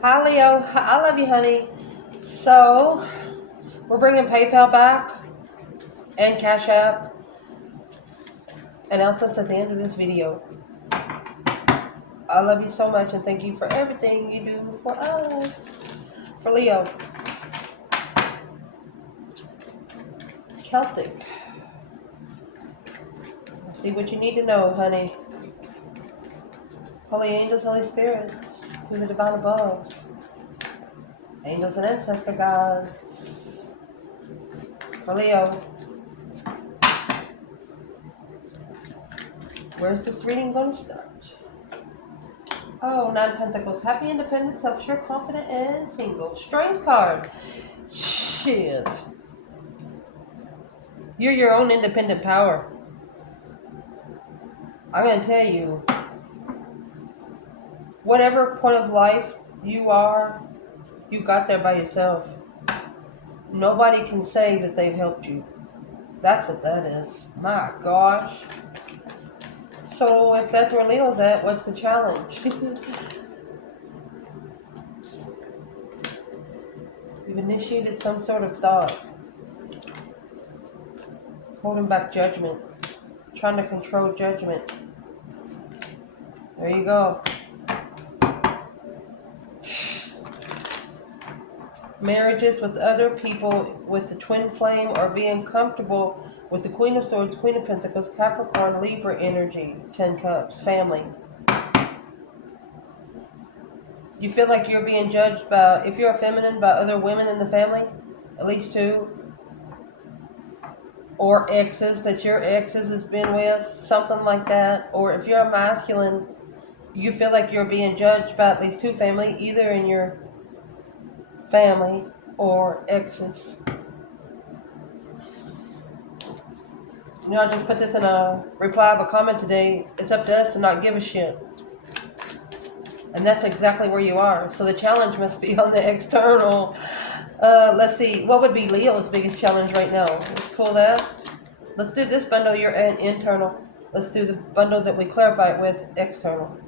Hi, Leo. I love you, honey. So, we're bringing PayPal back and Cash App announcements at the end of this video. I love you so much and thank you for everything you do for us. For Leo, Celtic. See what you need to know, honey. Holy angels, Holy spirits, to the divine above. Angels and ancestor gods. For Leo, where's this reading going to start? Oh, Nine Pentacles. Happy independent, self-assured, confident, and single. Strength card. Shit. You're your own independent power. I'm going to tell you, whatever point of life you are, you got there by yourself. Nobody can say that they've helped you. That's what that is. My gosh. So if that's where Leo's at, what's the challenge? You've initiated some sort of thought. Holding back judgment. Trying to control judgment. There you go. Marriages with other people with the twin flame or being comfortable with the Queen of Swords, Queen of Pentacles, Capricorn, Libra energy, 10 Cups, family. You feel like you're being judged by, if you're a feminine, by other women in the family, at least two, or exes that your exes has been with, something like that. Or if you're a masculine, you feel like you're being judged by at least two family, either in your family or exes. You know, I just put this in a reply of a comment today. It's up to us to not give a shit. And that's exactly where you are. So the challenge must be on the external. Let's see. What would be Leo's biggest challenge right now? Let's pull that. Let's do this bundle. You're an internal. Let's do the bundle that we clarify it with, external.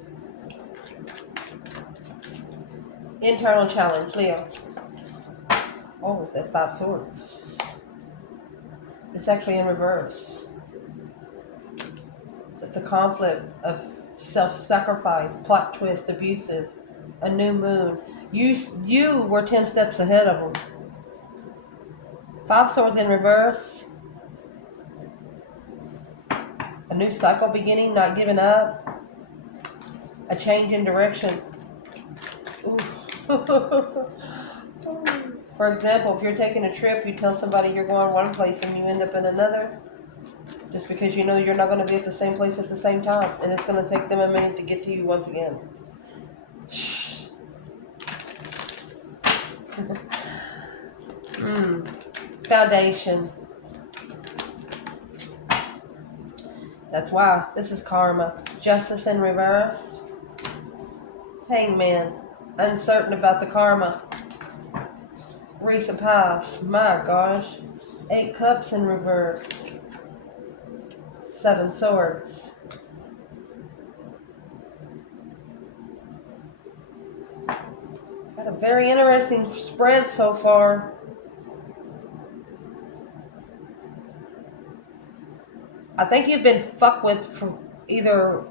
Internal challenge, Leo. Oh, that 5 swords. It's actually in reverse. It's a conflict of self-sacrifice, plot twist, abusive, a new moon. You were 10 steps ahead of them. 5 swords in reverse. A new cycle beginning, not giving up. A change in direction. For example, if you're taking a trip, you tell somebody you're going one place and you end up in another. Just because you know you're not going to be at the same place at the same time. And it's going to take them a minute to get to you once again. Foundation. That's why. This is karma. Justice in reverse. Hangman. Uncertain about the karma. Recent past. My gosh. 8 cups in reverse. 7 swords. Got a very interesting spread so far. I think you've been fucked with from either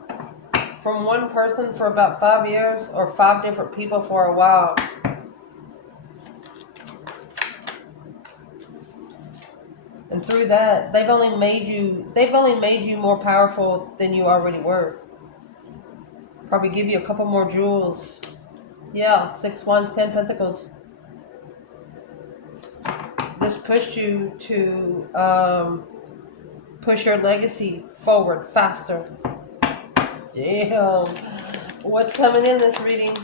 from one person for about 5 years or 5 different people for a while. And through that, they've only made you more powerful than you already were. Probably give you a couple more jewels. Yeah, 6 wands, 10 pentacles. This pushed you to push your legacy forward faster. Damn. What's coming in this reading?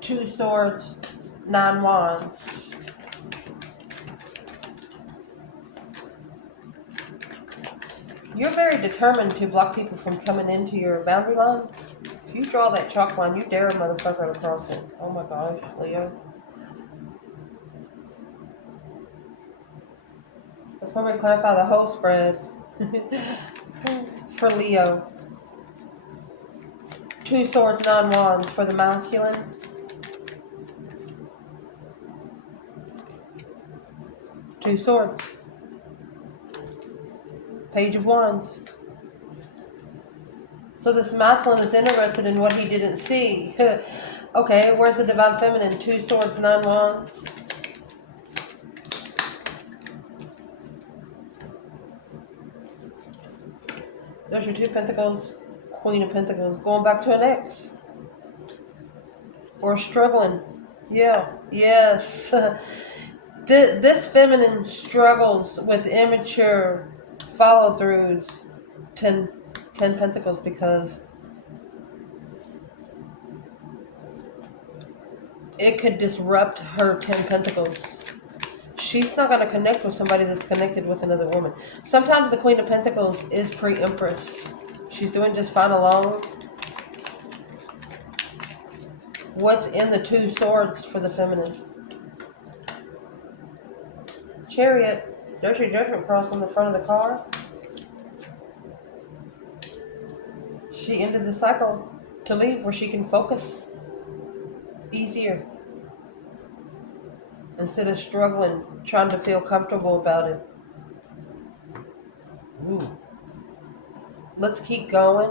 2 swords, 9 wands. You're very determined to block people from coming into your boundary line. If you draw that chalk line, you dare a motherfucker to cross it. Oh my gosh, Leo. Before we clarify the whole spread, for Leo, 2 swords, 9 wands for the masculine. Two swords. Page of wands. So this masculine is interested in what he didn't see. Okay, where's the divine feminine? 2 swords, 9 wands. There's your 2 pentacles. Queen of pentacles. Going back to an ex. Or struggling. Yeah. Yes. This feminine struggles with immature follow-throughs. 10 pentacles, because it could disrupt her 10 pentacles. She's not going to connect with somebody that's connected with another woman. Sometimes the Queen of Pentacles is pre-Empress. She's doing just fine alone. What's in the 2 swords for the feminine? Chariot. There's your Judgment cross on the front of the car. She ended the cycle to leave where she can focus easier, instead of struggling, trying to feel comfortable about it. Ooh. Let's keep going.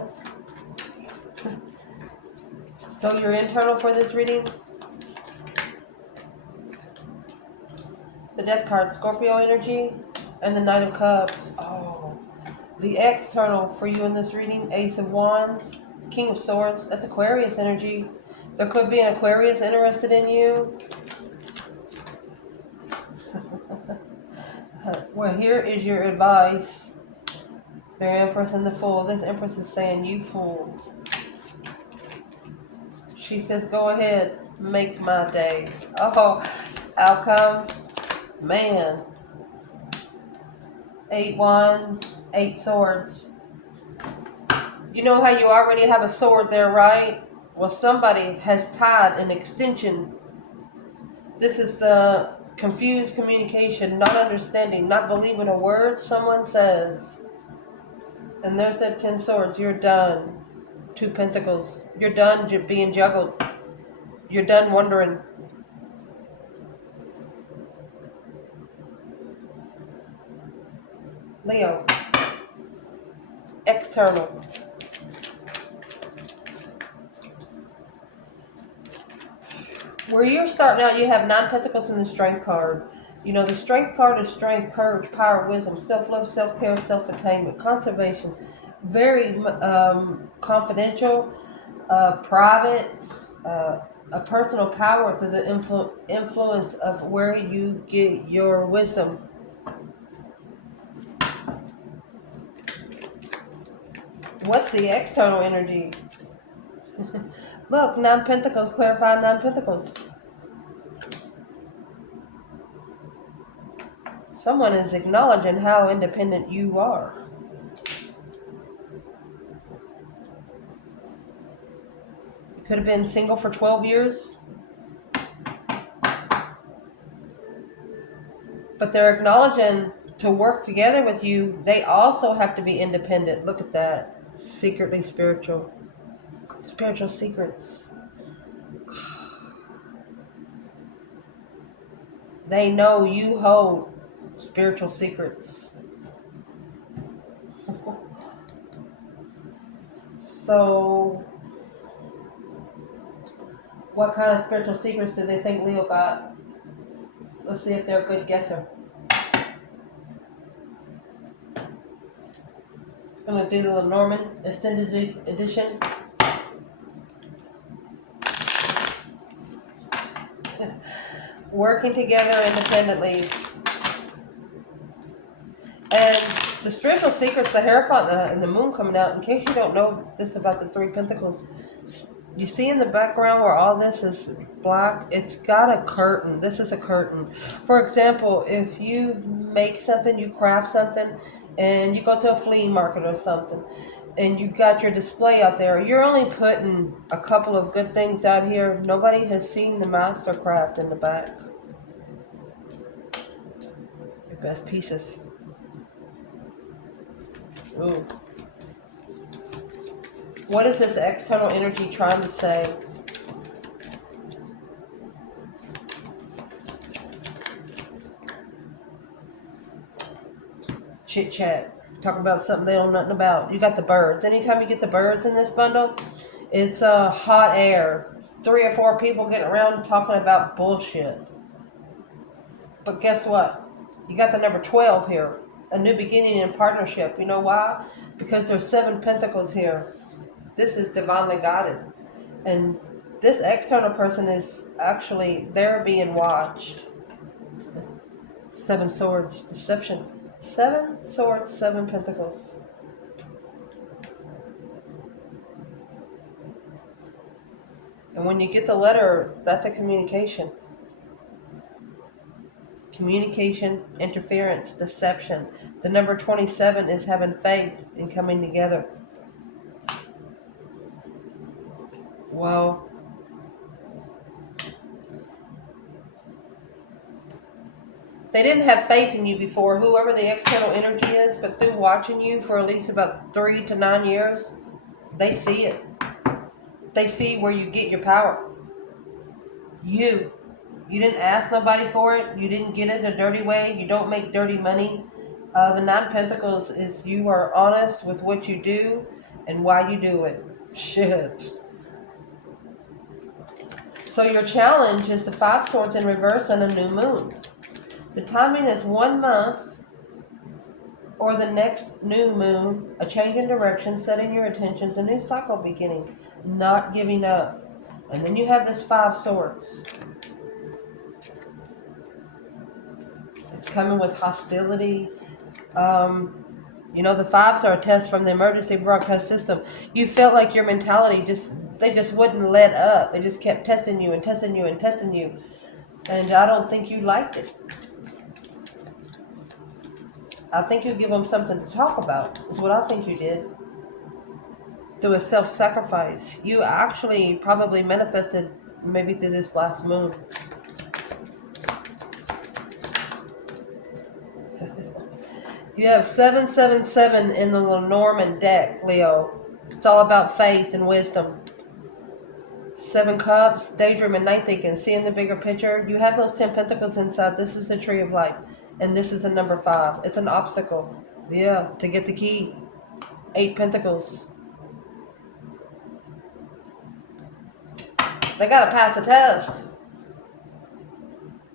So your internal for this reading? The Death card, Scorpio energy, and the Knight of Cups. Oh. The external for you in this reading, Ace of Wands, King of Swords. That's Aquarius energy. There could be an Aquarius interested in you. Well, here is your advice. The Empress and the Fool. This Empress is saying, you fool. She says, go ahead, make my day. Oh, outcome. Man. 8 wands, 8 swords. You know how you already have a sword there, right? Well, somebody has tied an extension. This is the confused communication, not understanding, not believing a word someone says. And there's that 10 swords. You're done. 2 pentacles. You're done being juggled. You're done wondering. Leo. External. Where you're starting out, you have 9 pentacles in the Strength card. You know, the Strength card is strength, courage, power, wisdom, self-love, self-care, self-attainment, conservation. Very confidential, private, a personal power through the influence of where you get your wisdom. What's the external energy? Look, 9 pentacles, clarify 9 pentacles. Someone is acknowledging how independent you are. You could have been single for 12 years. But they're acknowledging to work together with you, they also have to be independent. Look at that. Secretly spiritual. Spiritual secrets. They know you hold spiritual secrets. So, what kind of spiritual secrets do they think Leo got? Let's see if they're a good guesser. I'm going to do the Norman Extended Edition. Working together independently. And the spiritual secrets, the Hierophant and the moon coming out, in case you don't know this about the 3 pentacles, you see in the background where all this is black, it's got a curtain. This is a curtain. For example, if you make something, you craft something, and you go to a flea market or something, and you got your display out there, you're only putting a couple of good things out here. Nobody has seen the mastercraft in the back. Your best pieces. Ooh. What is this external energy trying to say? Chit chat. Talk about something they don't know nothing about. You got the birds. Anytime you get the birds in this bundle, it's hot air. 3 or 4 people getting around talking about bullshit. But guess what? You got the number 12 here. A new beginning in partnership. You know why? Because there's 7 pentacles here. This is divinely guided. And this external person is actually, they're being watched. 7 swords, deception. 7 swords, 7 pentacles. And when you get the letter, that's a communication. Communication, interference, deception. The number 27 is having faith in coming together. Well, they didn't have faith in you before, whoever the external energy is, but through watching you for at least about 3 to 9 years, they see it. They see where you get your power. You didn't ask nobody for it. You didn't get it a dirty way. You don't make dirty money. The 9 Pentacles is you are honest with what you do and why you do it. Shit. So your challenge is the 5 Swords in reverse and a new moon. The timing is 1 month or the next new moon, a change in direction, setting your attention to new cycle beginning, not giving up. And then you have this 5 Swords. It's coming with hostility. The 5s are a test from the emergency broadcast system. You felt like your mentality they just wouldn't let up. They just kept testing you and testing you and testing you. And I don't think you liked it. I think you give them something to talk about, is what I think you did. Through a self-sacrifice. You actually probably manifested maybe through this last moon. You have 777 in the Lenormand deck, Leo. It's all about faith and wisdom. 7 Cups, daydream and night thinking, seeing the bigger picture. You have those 10 Pentacles inside. This is the tree of life. And this is a number 5. It's an obstacle. Yeah, to get the key. 8 Pentacles. They gotta pass the test.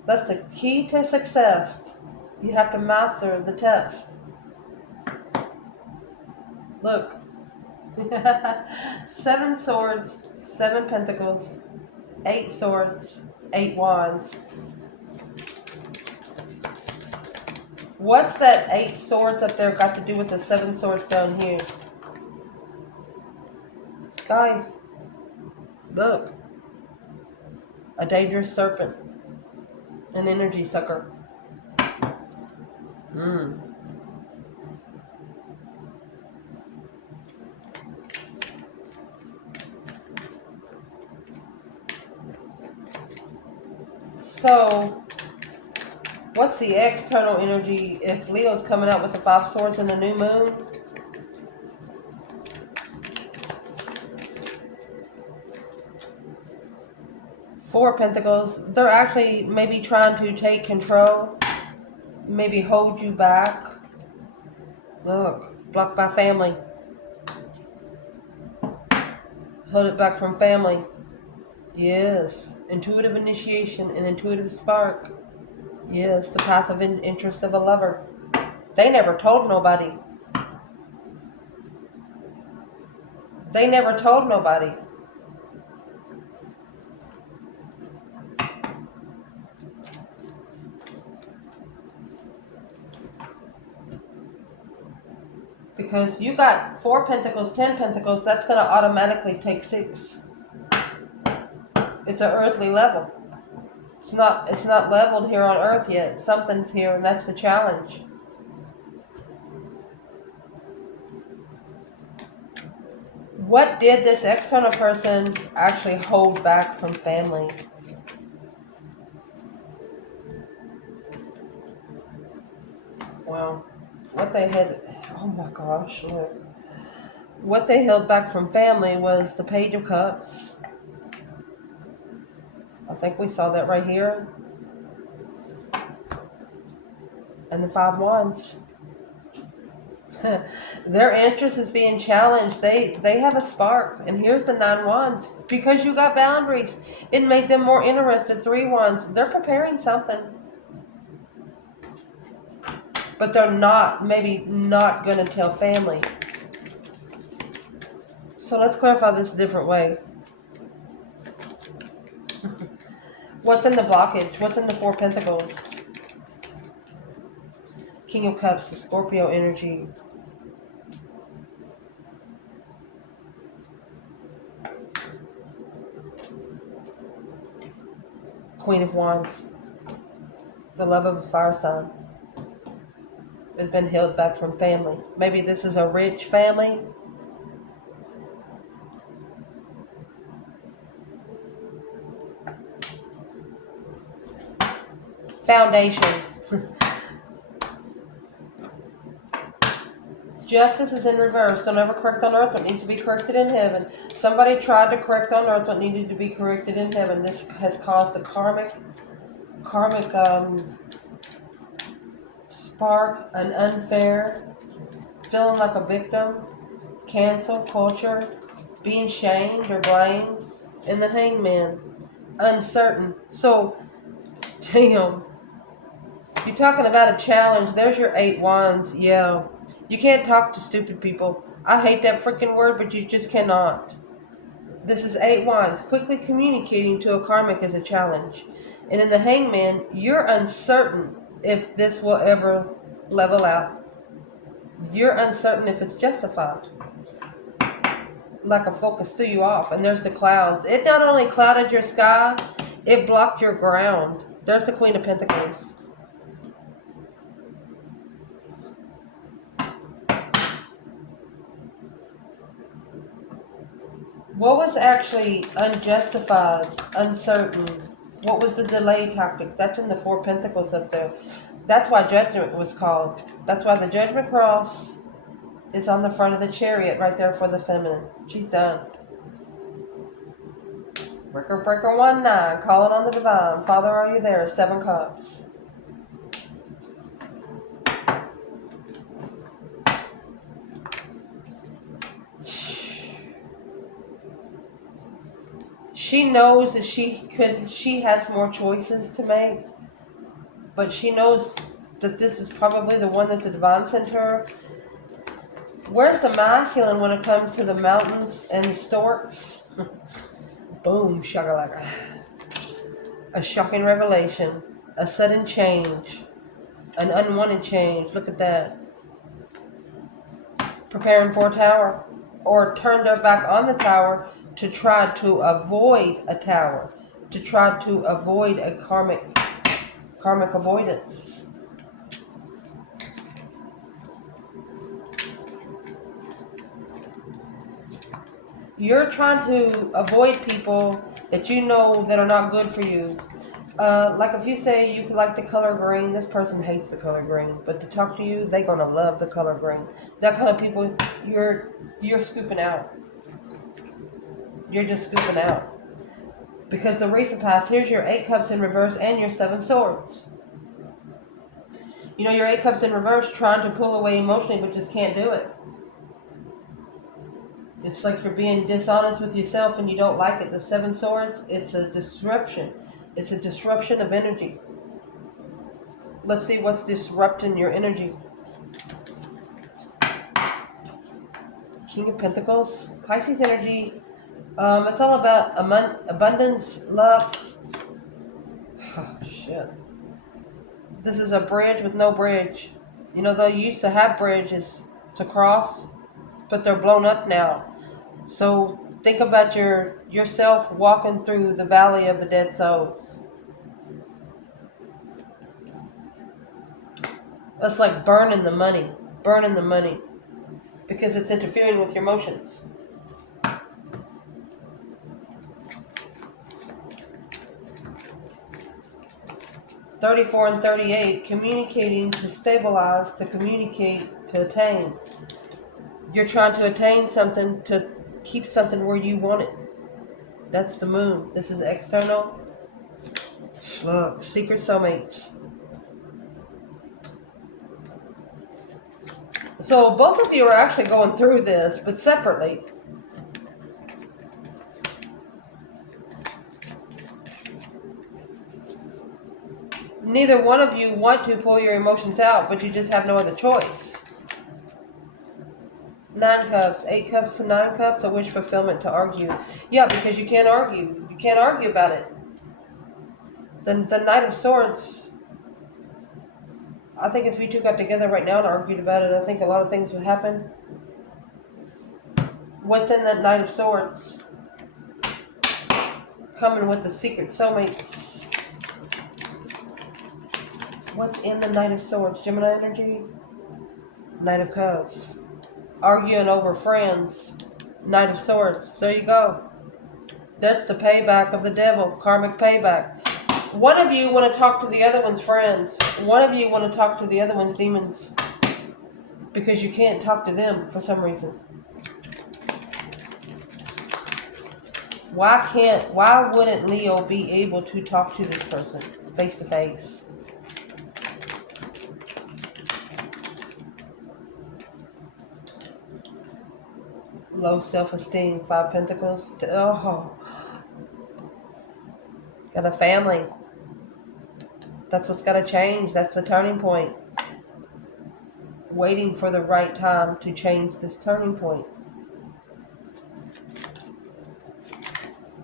That's the key to success. You have to master the test. Look. 7 Swords, 7 Pentacles, 8 Swords, 8 Wands. What's that 8 Swords up there got to do with the 7 Swords down here? Skies. Look. A dangerous serpent. An energy sucker. So, what's the external energy if Leo's coming out with the 5 Swords in the new moon? Four Pentacles. They're actually maybe trying to take control. Maybe hold you back. Look, blocked by family. Hold it back from family. Yes, intuitive initiation and intuitive spark. Yes, the passive interest of a lover. They never told nobody. They never told nobody. Because you got 4 Pentacles, 10 Pentacles, that's going to automatically take 6. It's an earthly level. It's not leveled here on Earth yet. Something's here, and that's the challenge. What did this external person actually hold back from family? Well, what they had... Oh my gosh, look. What they held back from family was the Page of Cups. I think we saw that right here. And the Five Wands. Their interest is being challenged. They have a spark. And here's the Nine Wands. Because you got boundaries, it made them more interested. Three Wands. They're preparing something. But they're maybe not going to tell family. So let's clarify this a different way. What's in the blockage? What's in the Four Pentacles? King of Cups, the Scorpio energy. Queen of Wands. The love of a fire sign has been held back from family. Maybe this is a rich family. Foundation. Justice is in reverse. Don't ever correct on earth what needs to be corrected in heaven. Somebody tried to correct on earth what needed to be corrected in heaven. This has caused a karmic spark, an unfair, feeling like a victim, cancel culture, being shamed or blamed, and the Hangman, uncertain. So, damn, you're talking about a challenge. There's your Eight Wands. Yeah, you can't talk to stupid people. I hate that freaking word, but you just cannot. This is Eight Wands. Quickly communicating to a karmic is a challenge. And in the Hangman, you're uncertain if this will ever level out. You're uncertain if it's justified. Like a focus threw you off. And there's the clouds. It not only clouded your sky, it blocked your ground. There's the Queen of Pentacles. What was actually unjustified, uncertain? What was the delay tactic? That's in the Four Pentacles up there. That's why Judgment was called. That's why the Judgment Cross is on the front of the Chariot right there for the feminine. She's done. Breaker, breaker, 1-9. Calling on the divine. Father, are you there? 7 Cups. She knows that she has more choices to make, but she knows that this is probably the one that the divine sent her. Where's the masculine when it comes to the mountains and the storks? Boom, shakalaka. A shocking revelation, a sudden change, an unwanted change. Look at that. Preparing for a tower, or turn their back on the tower to try to avoid a tower, to try to avoid a karmic avoidance. You're trying to avoid people that you know that are not good for you. Like if you say you like the color green, this person hates the color green, but to talk to you, they're gonna love the color green. That kind of people, you're scooping out. You're just scooping out. Because the recent past, here's your 8 Cups in reverse and your 7 Swords. You know, your 8 Cups in reverse trying to pull away emotionally, but just can't do it. It's like you're being dishonest with yourself and you don't like it. The 7 Swords, it's a disruption. It's a disruption of energy. Let's see what's disrupting your energy. King of Pentacles, Pisces energy. It's all about abundance, luck. Oh, shit. This is a bridge with no bridge. You know, they used to have bridges to cross, but they're blown up now. So think about yourself walking through the valley of the dead souls. That's like burning the money, because it's interfering with your emotions. (34 and 38), communicating to stabilize, to communicate, to attain. You're trying to attain something to keep something where you want it. That's the moon. This is external. Look, secret soulmates. So both of you are actually going through this, but separately. Neither one of you want to pull your emotions out, but you just have no other choice. 9 cups, 8 cups to 9 cups, a wish fulfillment to argue. Yeah, because you can't argue. You can't argue about it. The Knight of Swords, I think if you two got together right now and argued about it, I think a lot of things would happen. What's in that Knight of Swords? Coming with the secret soulmates. What's in the Knight of Swords? Gemini energy? Knight of Cups. Arguing over friends. Knight of Swords. There you go. That's the payback of the devil. Karmic payback. One of you want to talk to the other one's friends. One of you want to talk to the other one's demons. Because you can't talk to them for some reason. Why wouldn't Leo be able to talk to this person face to face? Low self-esteem, 5 Pentacles. Oh, got a family. That's what's got to change. That's the turning point. Waiting for the right time to change this turning point.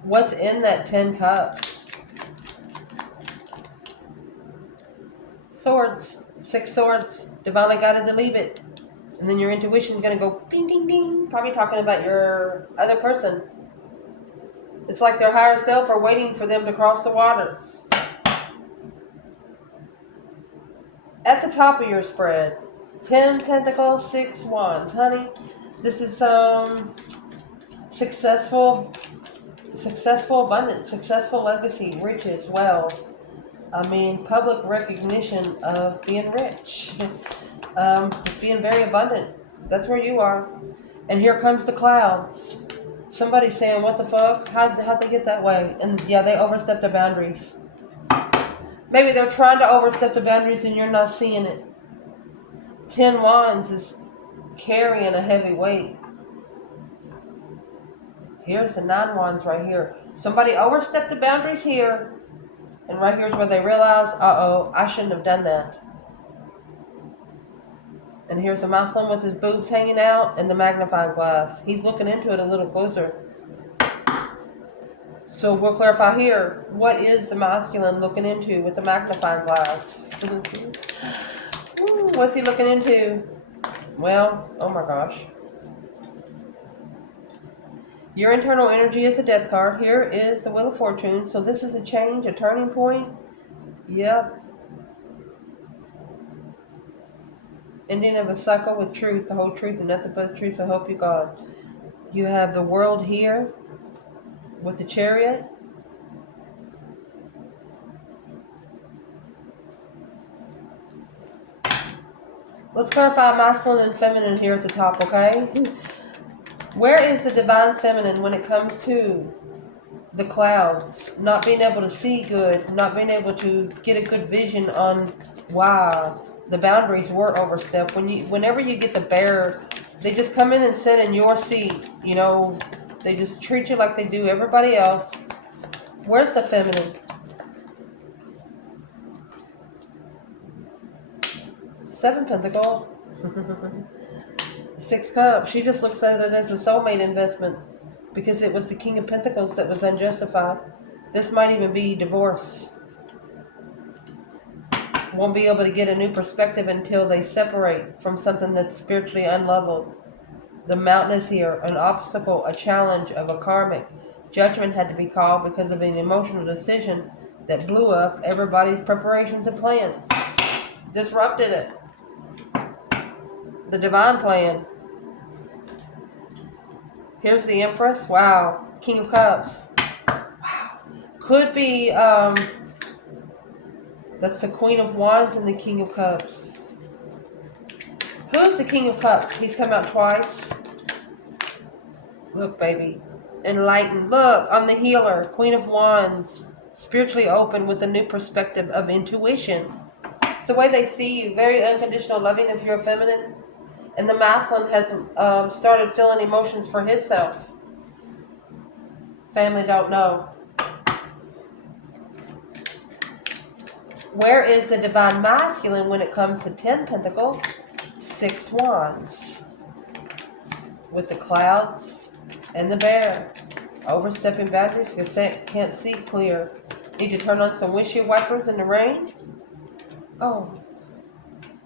What's in that 10 cups? Swords. 6 swords. Divinely guided to leave it. And then your intuition is going to go ding, ding, ding. Probably talking about your other person. It's like their higher self are waiting for them to cross the waters. At the top of your spread, 10 Pentacles, 6 Wands. Honey, this is successful abundance, successful legacy, riches, wealth. I mean, public recognition of being rich. Just being very abundant. That's where you are. And here comes the clouds. Somebody's saying, what the fuck? How'd they get that way? And yeah, they overstepped their boundaries. Maybe they're trying to overstep the boundaries and you're not seeing it. 10 Wands is carrying a heavy weight. Here's the 9 Wands right here. Somebody overstepped the boundaries here. And right here's where they realize, uh-oh, I shouldn't have done that. And here's a Muslim with his boobs hanging out and the magnifying glass. He's looking into it a little closer. So we'll clarify here. What is the masculine looking into with the magnifying glass? What's he looking into? Well, oh my gosh. Your internal energy is a death card. Here is the Wheel of Fortune. So this is a change, a turning point. Yep. Ending of a cycle with truth, the whole truth and nothing but the truth, so help you God. You have the World here with the Chariot. Let's clarify masculine and feminine here at the top, okay? Where is the divine feminine when it comes to the clouds? Not being able to see good, not being able to get a good vision on why the boundaries were overstepped. Whenever you get the bear, they just come in and sit in your seat. You know, they just treat you like they do everybody else. Where's the feminine? 7 Pentacles. 6 Cups. She just looks at it as a soulmate investment because it was the King of Pentacles that was unjustified. This might even be divorce. Won't be able to get a new perspective until they separate from something that's spiritually unleveled. The mountain is here, an obstacle, a challenge of a karmic. Judgment had to be called because of an emotional decision that blew up everybody's preparations and plans. Disrupted it. The divine plan. Here's the Empress. Wow. King of Cups. Wow. Could be, that's the Queen of Wands and the King of Cups. Who's the King of Cups? He's come out twice. Look, baby. Enlightened. Look, I'm the healer. Queen of Wands. Spiritually open with a new perspective of intuition. It's the way they see you. Very unconditional loving if you're a feminine. And the masculine has started feeling emotions for himself. Family don't know. Where is the divine masculine when it comes to 10 Pentacles? 6 Wands. With the clouds and the bear. Overstepping boundaries because can't see clear. Need to turn on some windshield wipers in the rain? Oh.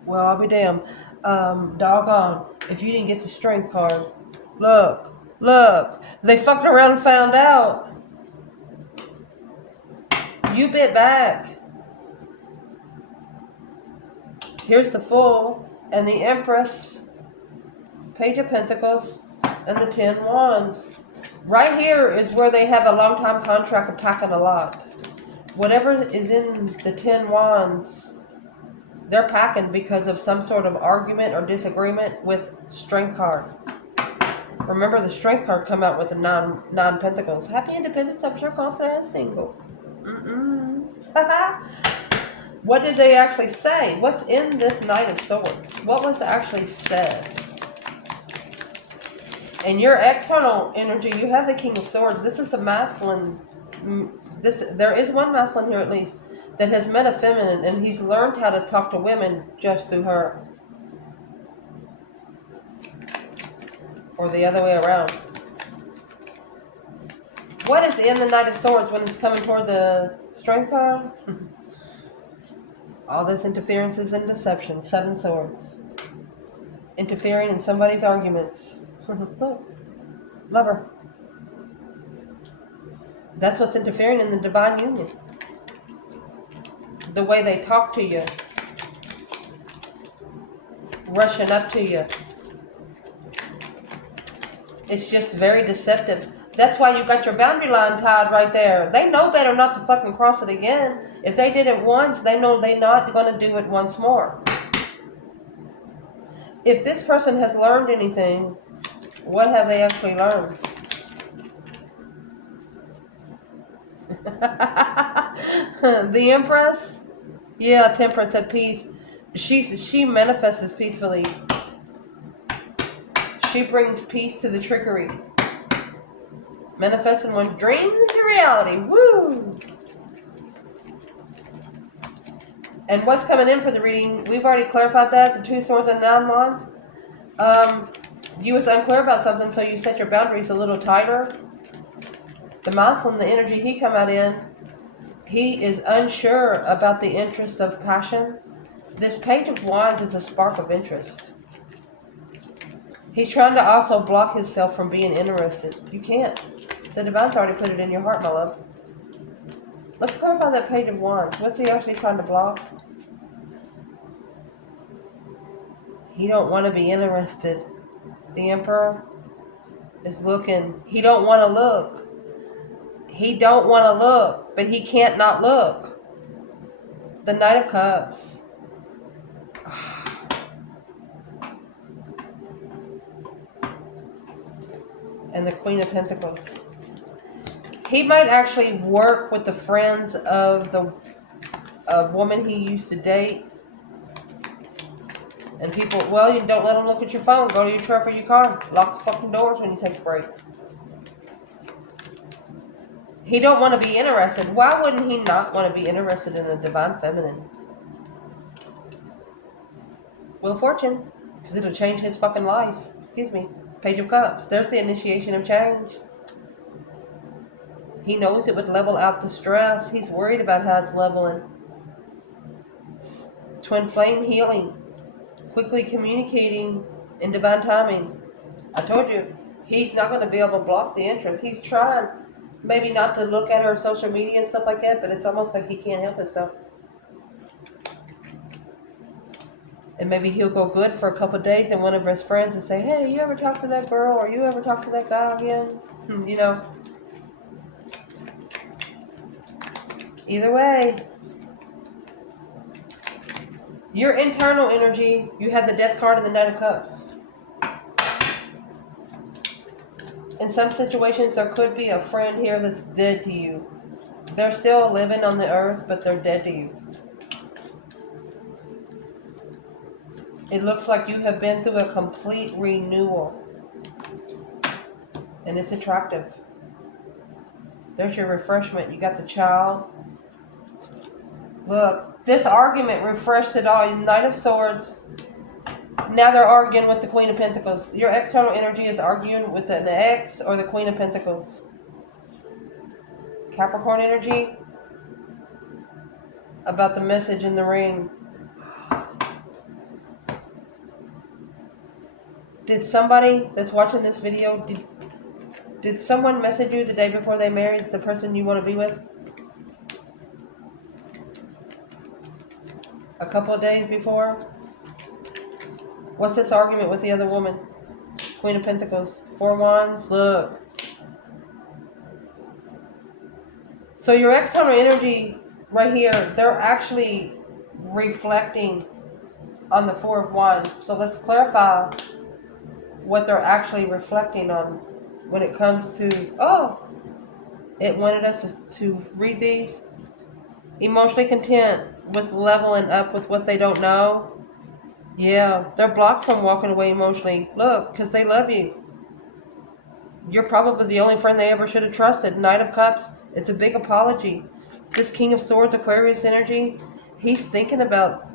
Well, I'll be damned. Doggone. If you didn't get the strength card. Look. Look. They fucked around and found out. You bit back. Here's the Fool and the Empress. Page of Pentacles and the 10 Wands. Right here is where they have a long-time contract of packing a lot. Whatever is in the 10 Wands, they're packing because of some sort of argument or disagreement with Strength card. Remember, the Strength card come out with the 9 Pentacles. Happy independence of your confident single. What did they actually say? What's in this Knight of Swords? What was actually said? In your external energy, you have the King of Swords. This is a masculine. There is one masculine here at least that has met a feminine, and he's learned how to talk to women just through her. Or the other way around. What is in the Knight of Swords when it's coming toward the Strength card? All this interferences and deception. 7 Swords. Interfering in somebody's arguments. Look. Lover. That's what's interfering in the divine union. The way they talk to you. Rushing up to you. It's just very deceptive. That's why you got your boundary line tied right there. They know better not to fucking cross it again. If they did it once, they know they're not going to do it once more. If this person has learned anything, what have they actually learned? The Empress? Yeah, temperance at peace. She manifests peacefully. She brings peace to the trickery. Manifesting one dream into reality. Woo! And what's coming in for the reading? We've already clarified that. The 2 Swords and 9 Wands. You was unclear about something, so you set your boundaries a little tighter. The masculine, the energy he come out in, he is unsure about the interest of passion. This Page of Wands is a spark of interest. He's trying to also block himself from being interested. You can't. The Divine's already put it in your heart, my love. Let's clarify that Page of Wands. What's he actually trying to block? He don't want to be interested. The Emperor is looking. He don't want to look. He don't want to look, but he can't not look. The Knight of Cups. And the Queen of Pentacles. He might actually work with the friends of the woman he used to date. And people, well, you don't let them look at your phone. Go to your truck or your car. Lock the fucking doors when you take a break. He don't want to be interested. Why wouldn't he not want to be interested in a divine feminine? Wheel of Fortune. Because it'll change his fucking life. Excuse me. Page of Cups. There's the initiation of change. He knows it would level out the stress. He's worried about how it's leveling. Twin flame healing. Quickly communicating in divine timing. I told you, he's not going to be able to block the interest. He's trying maybe not to look at her social media and stuff like that, but it's almost like he can't help himself. And maybe he'll go good for a couple of days and one of his friends will say, hey, you ever talk to that girl or you ever talk to that guy again? You know. Either way. Your internal energy, you have the Death card and the Knight of Cups. In some situations, there could be a friend here that's dead to you. They're still living on the earth, but they're dead to you. It looks like you have been through a complete renewal. And it's attractive. There's your refreshment. You got the child. Look, this argument refreshed it all. Knight of Swords. Now they're arguing with the Queen of Pentacles. Your external energy is arguing with the ex or the Queen of Pentacles. Capricorn energy. About the message in the ring. Did somebody that's watching this video, did someone message you the day before they married the person you want to be with? A couple of days before? What's this argument with the other woman? Queen of Pentacles. 4 Wands. Look. So your external energy right here, they're actually reflecting on the 4 of Wands. So let's clarify what they're actually reflecting on when it comes to... Oh! It wanted us to read these. Emotionally content with leveling up with what they don't know. Yeah, they're blocked from walking away emotionally. Look, because they love you. You're probably the only friend they ever should have trusted. Knight of Cups, it's a big apology. This King of Swords, Aquarius energy, he's thinking about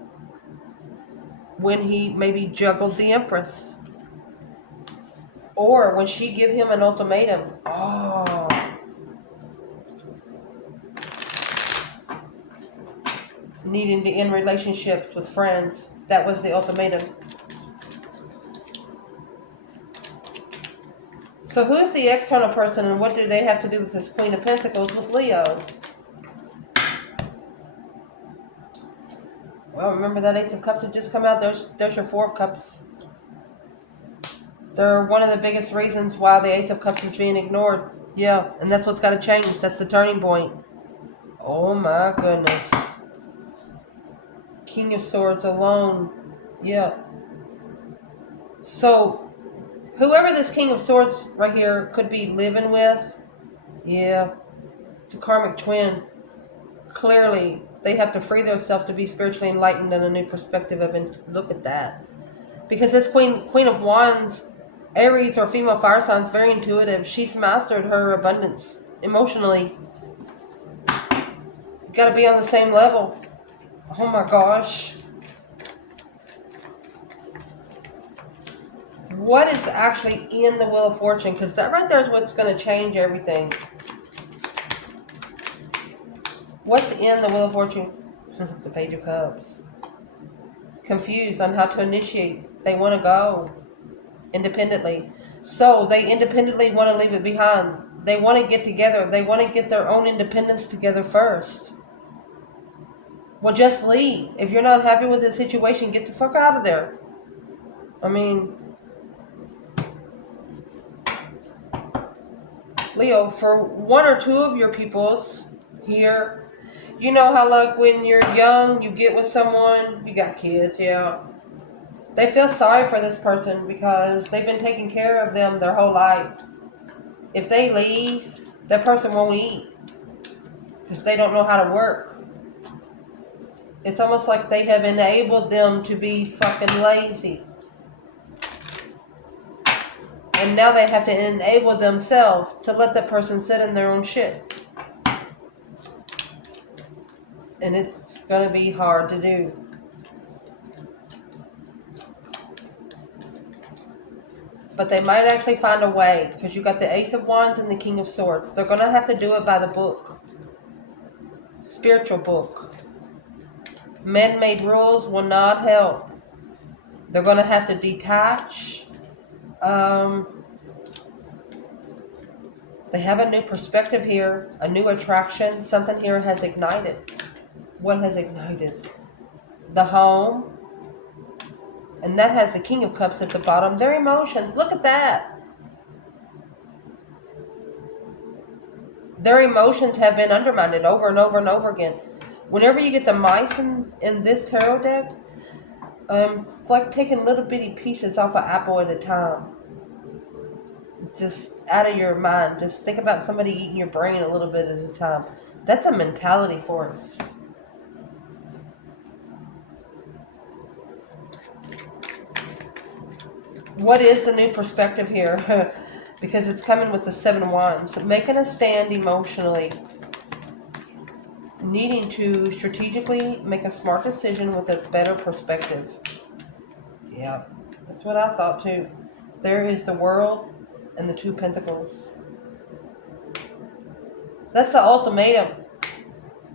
when he maybe juggled the Empress. Or when she give him an ultimatum. Oh. Needing to end relationships with friends. That was the ultimatum. So who is the external person and what do they have to do with this Queen of Pentacles with Leo? Well, remember that Ace of Cups had just come out? There's your 4 of Cups. They're one of the biggest reasons why the Ace of Cups is being ignored. Yeah, and that's what's got to change. That's the turning point. Oh my goodness. King of Swords alone. Yeah. So, whoever this King of Swords right here could be living with, yeah, it's a karmic twin. Clearly, they have to free themselves to be spiritually enlightened and a new perspective of it. Look at that. Because this Queen of Wands, Aries or female fire sign, is very intuitive. She's mastered her abundance emotionally. Got to be on the same level. Oh my gosh. What is actually in the Wheel of Fortune? Because that right there is what's going to change everything. What's in the Wheel of Fortune? The Page of Cups. Confused on how to initiate. They want to go independently. So they independently want to leave it behind. They want to get together. They want to get their own independence together first. Well, just leave. If you're not happy with the situation, get the fuck out of there. I mean, Leo, for 1 or 2 of your peoples here, you know how like when you're young, you get with someone, you got kids, yeah. They feel sorry for this person because they've been taking care of them their whole life. If they leave, that person won't eat because they don't know how to work. It's almost like they have enabled them to be fucking lazy. And now they have to enable themselves to let that person sit in their own shit. And it's going to be hard to do. But they might actually find a way. Because you got the Ace of Wands and the King of Swords. They're going to have to do it by the book. Spiritual book. Man-made rules will not help. They're going to have to detach. They have a new perspective here. A new attraction. Something here has ignited. What has ignited? The home. And that has the King of Cups at the bottom. Their emotions. Look at that. Their emotions have been undermined over and over and over again. Whenever you get the mice in this tarot deck, it's like taking little bitty pieces off an apple at a time. just out of your mind. Just think about somebody eating your brain a little bit at a time. That's a mentality force. What is the new perspective here? Because it's coming with the 7 wands. Making a stand emotionally. Needing to strategically make a smart decision with a better perspective. Yeah, that's what I thought too. There is the World and the 2 Pentacles. That's the ultimatum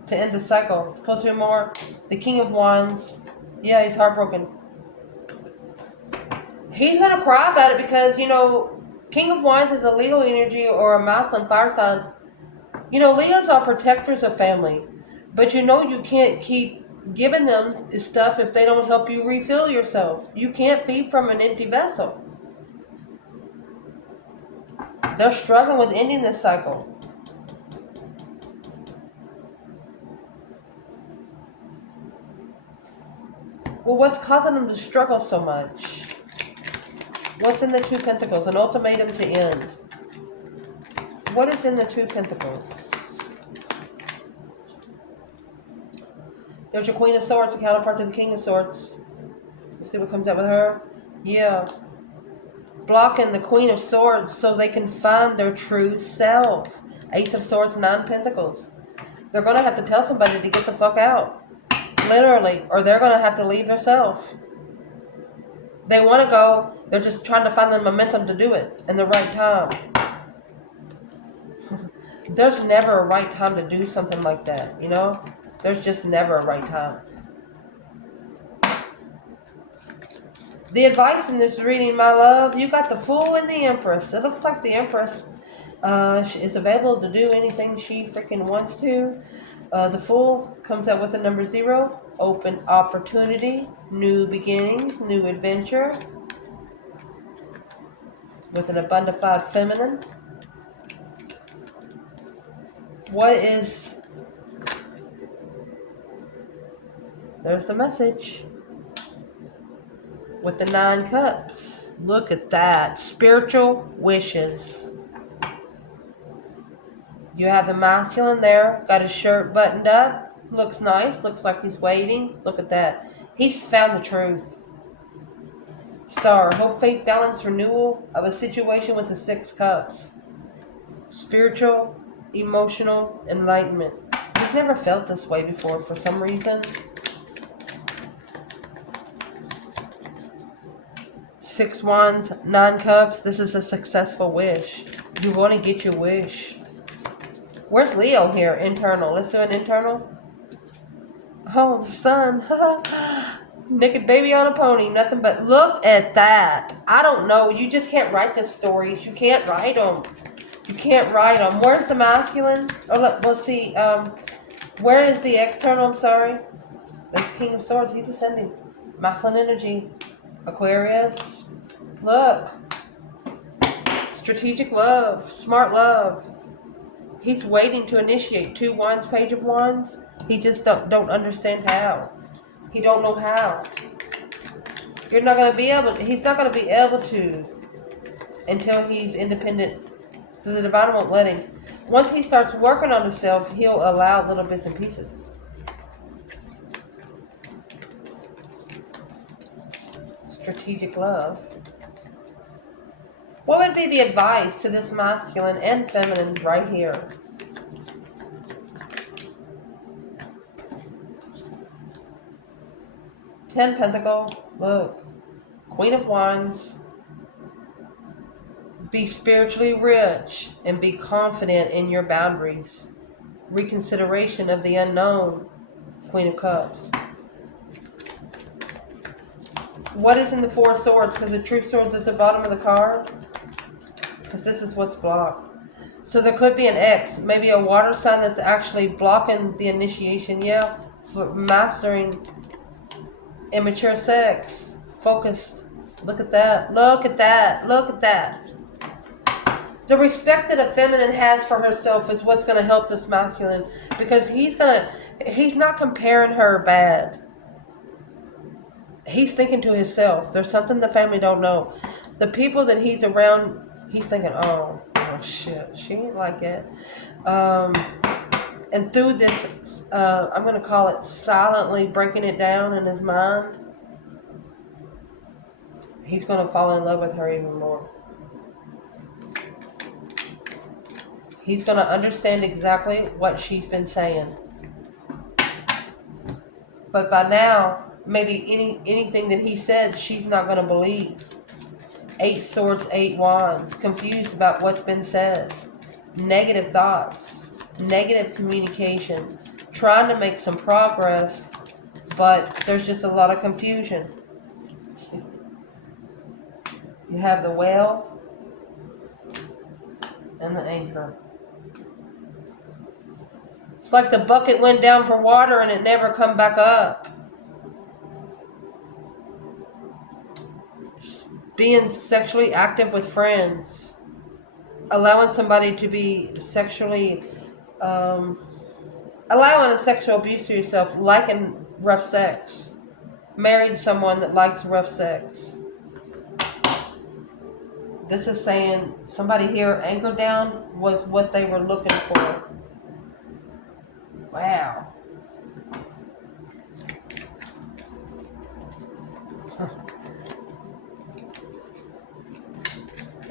to end the cycle. Let's pull 2 more. The King of Wands. Yeah, he's heartbroken. He's going to cry about it because, you know, King of Wands is a Leo energy or a masculine fire sign. You know, Leos are protectors of family. But you know you can't keep giving them stuff if they don't help you refill yourself. You can't feed from an empty vessel. They're struggling with ending this cycle. Well, what's causing them to struggle so much? What's in the 2 Pentacles? An ultimatum to end. What is in the 2 Pentacles? There's your Queen of Swords, a counterpart to the King of Swords. Let's see what comes out with her. Yeah. Blocking the Queen of Swords so they can find their true self. Ace of Swords, 9 Pentacles. They're going to have to tell somebody to get the fuck out. Literally. Or they're going to have to leave themselves. They want to go. They're just trying to find the momentum to do it in the right time. There's never a right time to do something like that, you know? There's just never a right time. The advice in this reading, my love, you got the Fool and the Empress. It looks like the Empress is available to do anything she freaking wants to. The Fool comes out with the number 0. Open opportunity, new beginnings, new adventure. With an abundified feminine. What is... There's the message. With the 9 cups. Look at that. Spiritual wishes. You have the masculine there. Got his shirt buttoned up. Looks nice. Looks like he's waiting. Look at that. He's found the truth. Star. Hope, faith, balance, renewal of a situation with the 6 cups. Spiritual, emotional, enlightenment. He's never felt this way before for some reason. 6 wands, 9 cups. This is a successful wish. You want to get your wish. Where's Leo here? Internal. Let's do an internal. Oh, the sun. Naked baby on a pony. Nothing but... Look at that. I don't know. You just can't write the stories. You can't write them. You can't write them. Where's the masculine? Oh, let's see. Where is the external? I'm sorry. There's King of Swords. He's ascending. Masculine energy. Aquarius. Look. Strategic love. Smart love. He's waiting to initiate. 2 wands, Page of Wands. He just don't understand how. He don't know how. You're not going to be able to. He's not going to be able to until he's independent. The divine won't let him. Once he starts working on himself, he'll allow little bits and pieces. Strategic love. What would be the advice to this masculine and feminine right here? Ten Pentacle. Look. Queen of Wands. Be spiritually rich and be confident in your boundaries. Reconsideration of the unknown. Queen of Cups. What is in the 4 swords? Because the True Sword's at the bottom of the card. Because this is what's blocked. So there could be an X. Maybe a water sign that's actually blocking the initiation. Yeah. For mastering immature sex. Focus. Look at that. Look at that. Look at that. The respect that a feminine has for herself is what's going to help this masculine. Because he's not comparing her bad. He's thinking to himself. There's something the family don't know. The people that he's around He's thinking, oh shit, she ain't like it. And through this, I'm going to call it silently breaking it down in his mind, he's going to fall in love with her even more. He's going to understand exactly what she's been saying. But by now, maybe anything that he said, she's not going to believe. 8 swords, 8 wands, confused about what's been said. Negative thoughts, negative communication, trying to make some progress, but there's just a lot of confusion. You have the whale and the anchor. It's like the bucket went down for water and it never come back up. Being sexually active with friends. Allowing somebody to be sexually, allowing a sexual abuse to yourself, liking rough sex. Married someone that likes rough sex. This is saying somebody here anchored down was what they were looking for. Wow.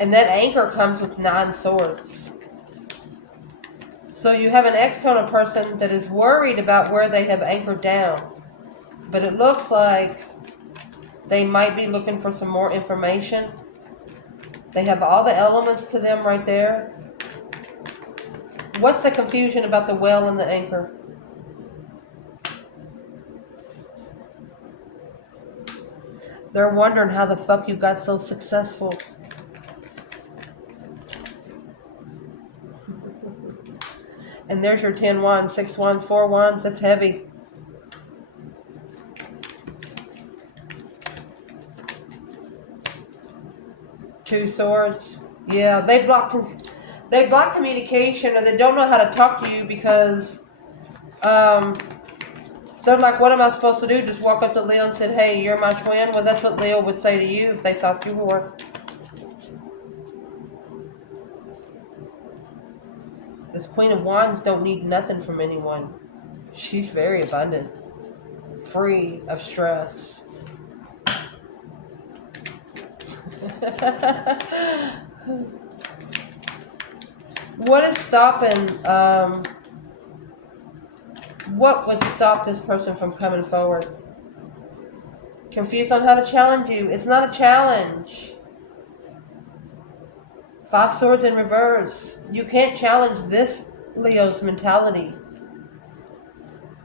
And that anchor comes with 9 swords. So you have an external person that is worried about where they have anchored down. But it looks like they might be looking for some more information. They have all the elements to them right there. What's the confusion about the whale and the anchor? They're wondering how the fuck you got so successful. And there's your 10 wands, 6 wands, 4 wands. That's heavy. Two swords. Yeah, they block communication, or they don't know how to talk to you because they're like, what am I supposed to do? Just walk up to Leo and say, hey, you're my twin? Well, that's what Leo would say to you if they thought you were. This Queen of Wands don't need nothing from anyone. She's very abundant. Free of stress. What is stopping, what would stop this person from coming forward? Confused on how to challenge you. It's not a challenge. 5 swords in reverse. You can't challenge this Leo's mentality.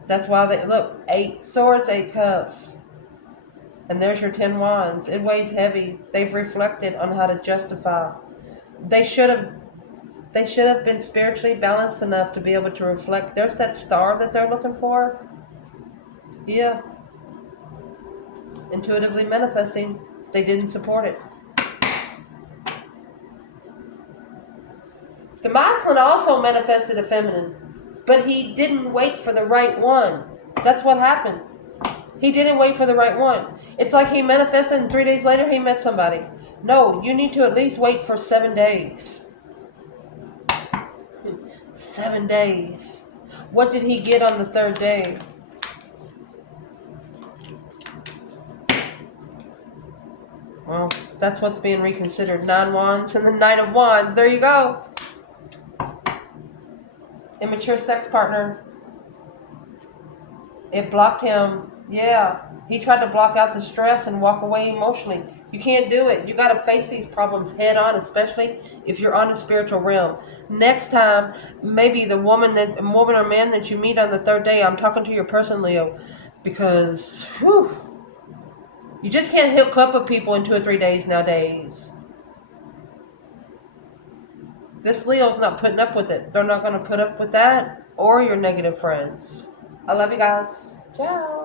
That's why they, look, 8 swords, 8 cups. And there's your 10 wands. It weighs heavy. They've reflected on how to justify. They should have been spiritually balanced enough to be able to reflect. There's that star that they're looking for. Yeah. Intuitively manifesting. They didn't support it. The masculine also manifested a feminine, but he didn't wait for the right one. That's what happened. He didn't wait for the right one. It's like he manifested and 3 days later he met somebody. No, you need to at least wait for 7 days. 7 days. What did he get on the 3rd day? Well, that's what's being reconsidered. 9 wands and the 9 of wands. There you go. Immature sex partner. It blocked him. Yeah. He tried to block out the stress and walk away emotionally. You can't do it. You got to face these problems head on, especially if you're on the spiritual realm. Next time, maybe the woman or man that you meet on the 3rd day, I'm talking to your person, Leo, because whew, you just can't hook up with people in 2 or 3 days nowadays. This Leo's not putting up with it. They're not going to put up with that or your negative friends. I love you guys. Ciao.